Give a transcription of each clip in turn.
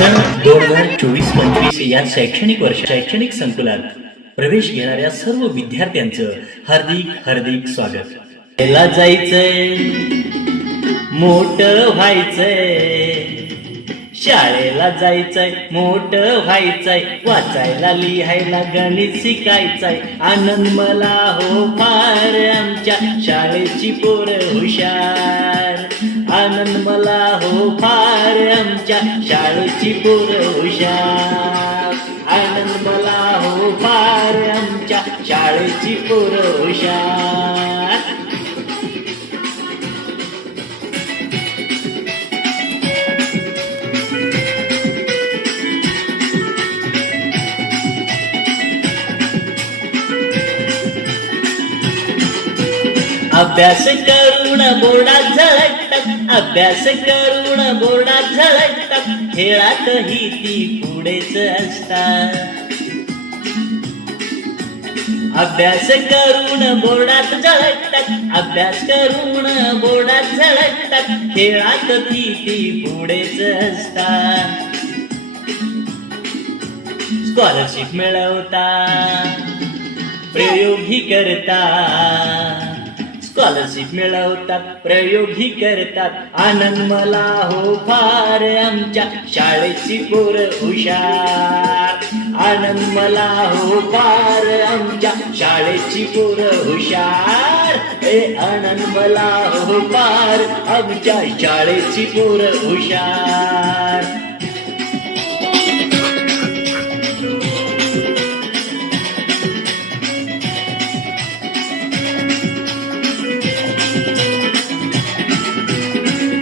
सन 2024-25 या शैक्षणिक संकुलात प्रवेश घेणाऱ्या सर्व विद्यार्थ्यांचं हार्दिक स्वागत. याला जायचंय, मोठं व्हायचंय, शाळेला जायचंय, मोठं व्हायचंय, वाचायला लिहायला गणित शिकायचंय. आनंद मला हो फार, आमच्या शाळेची पोरं हुशार. आनंद मला हो फार, आमच्या शाळेची पोरं हुशार. आनंद मला हो फार, आमच्या शाळेची पोरं हुशार. अभ्यास करून बोर्डात झळकतात, अभ्यास करून बोर्डात झळकतात, खेळातही ती पुढेच असतात. अभ्यास करून बोर्डात झळकतात, अभ्यास करून बोर्डात झळकतात, खेळात ती पुढेच असतात. स्कॉलरशिप मिळवतात, प्रयोगही करतात, स्कॉलरशिप मिळवतात, प्रयोगही करतात. आनंद मला हो फार, आमच्या शाळेची पोरं हुशार. आनंद मला हो फार, आमच्या शाळेची पोरं हुशार. आनंद मला हो फार, आमच्या शाळेची पोरं हुशार.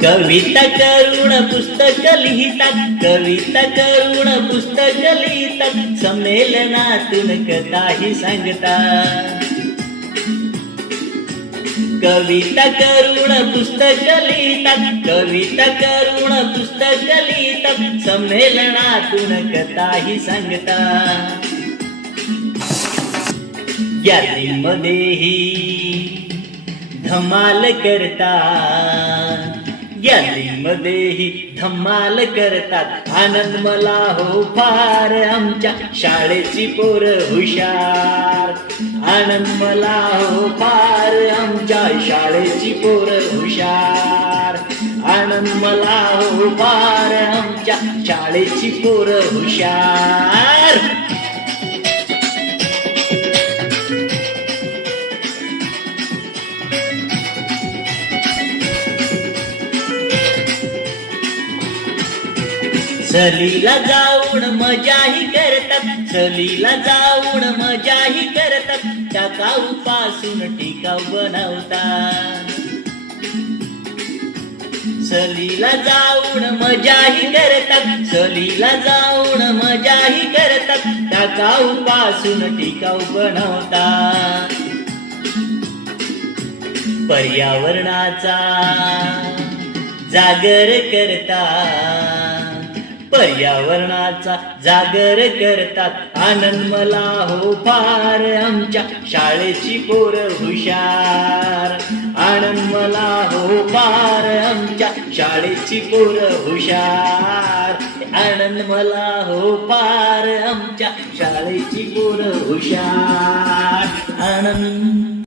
कविता करून पुस्तक लिहितात, कविता करून पुस्तक लिहितात, संमेलनातून कथाही सांगतात. कविता करून पुस्तक लिहितात, कविता करून पुस्तक लिहितात, संमेलनातून कथाही सांगतात. यादीमध्येही धमाल करतात, यादीमध्येही धमाल करतात. आनंद मला हो फार, आमच्या शाळेची पोरं हुशार. आनंद मला हो फार, आमच्या शाळेची पोरं हुशार. आनंद मला हो फार, आमच्या शाळेची पोरं हुशार. सहलीला जाऊन मजाही करतात, सहलीला जाऊन मजाही करतात, टाकाऊपासून टिकाऊ बनवतात. सहलीला जाऊन मजाही करतात, सहलीला जाऊन मजाही करतात, टाकाऊपासून टिकाऊ बनवतात. पर्यावरणाचा जागर करतात, पर्यावरणाचा जागर करतात. आनंद मला हो फार, आमच्या शाळेची पोरं हुशार. आनंद मला हो फार, आमच्या शाळेची पोरं हुशार. आनंद मला हो फार, आमच्या शाळेची पोरं हुशार. आनंद